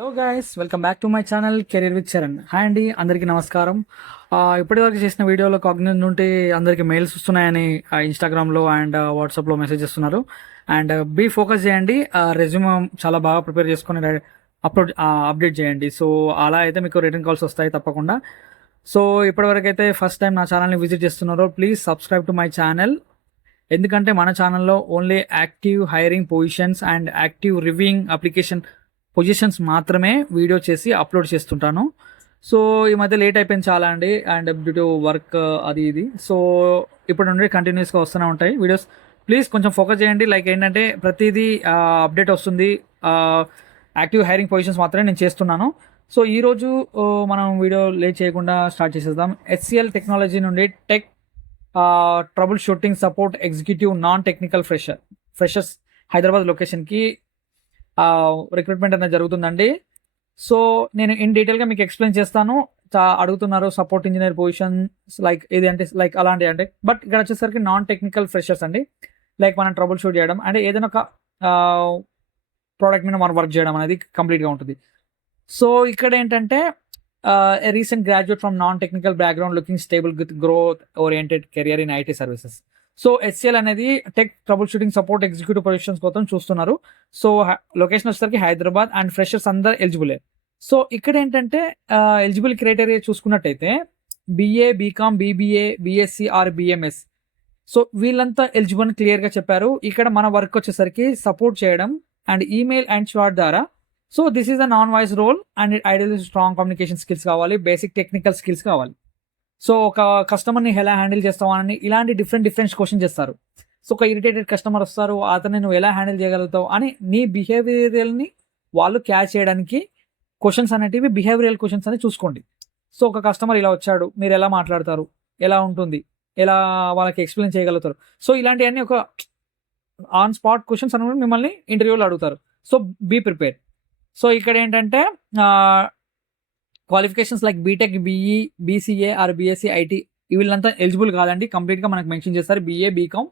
Hello guys, welcome back to my channel career with Charan. Hi అండి, అందరికీ నమస్కారం. ఇప్పటివరకు చేసిన వీడియోలో కాగ్నిజెంట్ నుండి అందరికీ మెయిల్స్ వస్తున్నాయని ఇన్స్టాగ్రామ్లో అండ్ వాట్సాప్లో మెసేజ్ చేస్తున్నారు. అండ్ బీ ఫోకస్ చేయండి, రెజ్యూమ్ చాలా బాగా ప్రిపేర్ చేసుకొని అప్డేట్ చేయండి. సో అలా అయితే మీకు రిటర్న్ కాల్స్ వస్తాయి తప్పకుండా. సో ఇప్పటివరకు అయితే ఫస్ట్ టైం నా ఛానల్ని విజిట్ చేస్తున్నారో please subscribe to my channel. ఎందుకంటే మన ఛానల్లో only active hiring positions and active reviewing application positions మాత్రమే వీడియో చేసి అప్లోడ్ చేస్తుంటాను. సో ఈ మధ్య లేట్ అయిపోయింది చాలా అండి, అండ్ డ్యూ టు వర్క్ అది ఇది. సో ఇప్పుడు నుండి కంటిన్యూస్గా వస్తూనే ఉంటాయి వీడియోస్. ప్లీజ్ కొంచెం ఫోకస్ చేయండి. లైక్ ఏంటంటే ప్రతిదీ అప్డేట్ వస్తుంది. యాక్టివ్ హైరింగ్ పొజిషన్స్ మాత్రమే నేను చేస్తున్నాను. సో ఈరోజు మనం వీడియో లేట్ చేయకుండా స్టార్ట్ చేసేద్దాం. HCL టెక్నాలజీ నుండి tech trouble shooting support executive non technical freshers Hyderabad లొకేషన్కి రిక్రూట్మెంట్ అనేది జరుగుతుందండి. సో నేను ఇన్ డీటెయిల్గా మీకు ఎక్స్ప్లెయిన్ చేస్తాను. అడుగుతున్నారు సపోర్ట్ ఇంజనీర్ పొజిషన్స్ లైక్ ఇది అంటే లైక్ అలాంటి అంటే, బట్ ఇక్కడ వచ్చేసరికి నాన్ టెక్నికల్ ఫ్రెషర్స్ అండి. లైక్ మనం ట్రబుల్ షూట్ చేయడం అంటే ఏదైనా ఒక ప్రోడక్ట్ మీద మనం వర్క్ చేయడం అనేది కంప్లీట్గా ఉంటుంది. సో ఇక్కడ ఏంటంటే recent graduate from non technical background looking stable with growth oriented career in IT services. So HCL అనేది tech trouble shooting support executive positions కోసం చూస్తున్నారు. సో లొకేషన్ వచ్చేసరికి హైదరాబాద్ అండ్ ఫ్రెషర్స్ అందరు ఎలిజిబులే. సో ఇక్కడ ఏంటంటే ఎలిజిబుల్ క్రైటీరియా చూసుకున్నట్టయితే BA, BCom, BBA, BSc or BMS. So వీళ్ళంతా eligible అని క్లియర్గా చెప్పారు. ఇక్కడ మన వర్క్ వచ్చేసరికి సపోర్ట్ చేయడం అండ్ ఈమెయిల్ అండ్ చాట్ ద్వారా. So this is a non voice role and ideal strong communication skills కావాలి, బేసిక్ టెక్నికల్ స్కిల్స్ కావాలి. సో ఒక కస్టమర్ని ఎలా హ్యాండిల్ చేస్తావు అని ఇలాంటి డిఫరెంట్ క్వశ్చన్ చేస్తారు. సో ఒక ఇరిటేటెడ్ కస్టమర్ వస్తారు, అతన్ని నువ్వు ఎలా హ్యాండిల్ చేయగలుగుతావు అని నీ బిహేవియరల్ని వాళ్ళు క్యాచ్ చేయడానికి క్వశ్చన్స్ అనేటివి బిహేవియరల్ క్వశ్చన్స్ అని చూసుకోండి. సో ఒక కస్టమర్ ఇలా వచ్చాడు, మీరు ఎలా మాట్లాడతారు, ఎలా ఉంటుంది, ఎలా వాళ్ళకి ఎక్స్ప్లెయిన్ చేయగలుగుతారు. సో ఇలాంటివన్నీ ఒక ఆన్ స్పాట్ క్వశ్చన్స్ అని మిమ్మల్ని ఇంటర్వ్యూలో అడుగుతారు. So be prepare. సో ఇక్కడ ఏంటంటే qualifications like BTech, BE, BCA or BSc IT వీళ్ళంతా ఎలిజిబుల్ కాదండి. కంప్లీట్గా మనకు మెన్షన్ చేస్తారు BA, BCom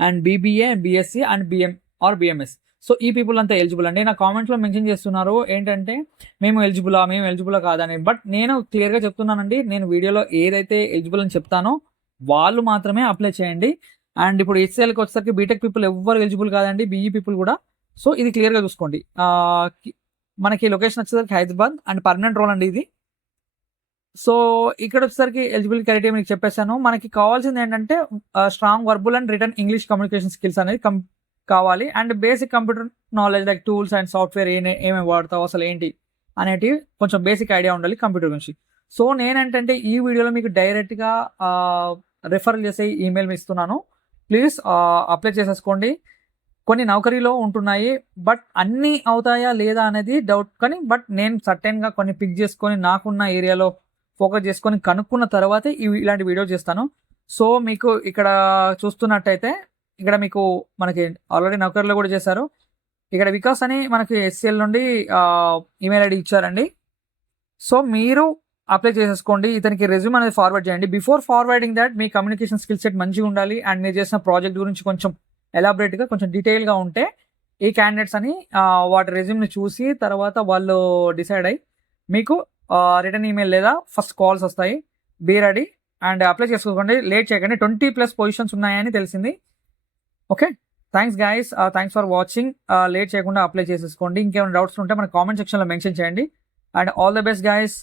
and BBA, BSc and BM or BMS. So ఈ పీపుల్ అంతా ఎలిజిబుల్ అండి. నా కామెంట్స్లో మెన్షన్ చేస్తున్నారు ఏంటంటే మేము ఎలిజిబులా కాదని. బట్ నేను క్లియర్గా చెప్తున్నానండి, నేను వీడియోలో ఏదైతే ఎలిజిబుల్ అని చెప్తానో వాళ్ళు మాత్రమే అప్లై చేయండి. అండ్ ఇప్పుడు HCLకి వచ్చేసరికి బీటెక్ పీపుల్ ఎవ్వరు ఎలిజిబుల్ కాదండి, BE పీపుల్ కూడా. సో ఇది క్లియర్గా చూసుకోండి. మనకి లొకేషన్ వచ్చేసరికి హైదరాబాద్ అండ్ పర్మనెంట్ రోల్ అండి ఇది. సో ఇక్కడ వచ్చేసరికి ఎలిజిబుల్ క్రైటీరియా మీకు చెప్పేశాను. మనకి కావాల్సింది ఏంటంటే strong verbal and return English communication skills అనేది కావాలి. And basic computer knowledge like tools and software ఏమేమి వాడతావు, అసలు ఏంటి అనేటివి కొంచెం బేసిక్ ఐడియా ఉండాలి కంప్యూటర్ గురించి. సో నేనేంటంటే ఈ వీడియోలో మీకు డైరెక్ట్గా రెఫర్ చేసే ఈమెయిల్ మీ ఇస్తున్నాను. ప్లీజ్ అప్లై చేసేసుకోండి. కొన్ని నౌకరీలో ఉంటున్నాయి, బట్ అన్నీ అవుతాయా లేదా అనేది డౌట్. కానీ బట్ నేను సర్టెన్గా కొన్ని పిక్ చేసుకొని నాకున్న ఏరియాలో ఫోకస్ చేసుకొని కనుక్కున్న తర్వాతే ఇలాంటి వీడియో చేస్తాను. సో మీకు ఇక్కడ చూస్తున్నట్టయితే ఇక్కడ మీకు మనకి ఆల్రెడీ నౌకరీలో కూడా చేశారు. ఇక్కడ వికాస్ అని మనకి HCL నుండి ఈమెయిల్ ID ఇచ్చారండి. సో మీరు అప్లై చేసేసుకోండి. ఇతనికి రెజ్యూమ్ అనేది ఫార్వర్డ్ చేయండి. Before forwarding that me communication skill set మంచిగా ఉండాలి అండ్ మీరు చేసిన ప్రాజెక్ట్ గురించి కొంచెం ఎలాబరేట్గా కొంచెం డీటెయిల్గా ఉంటే ఈ క్యాండిడేట్స్ అని వాటి రెజ్యూమ్ని చూసి తర్వాత వాళ్ళు డిసైడ్ అయ్యి మీకు రిటర్న్ ఈమెయిల్ లేదా ఫస్ట్ కాల్స్ వస్తాయి. బీ రెడీ అండ్ అప్లై చేసుకోకండి, లేట్ చేయకండి. 20+ పొజిషన్స్ ఉన్నాయని తెలిసింది. Okay, thanks guys, thanks for watching. Late చేయకుండా అప్లై చేసేసుకోండి. ఇంకేమైనా డౌట్స్ ఉంటే మన కామెంట్ సెక్షన్లో మెన్షన్ చేయండి. And all the best guys.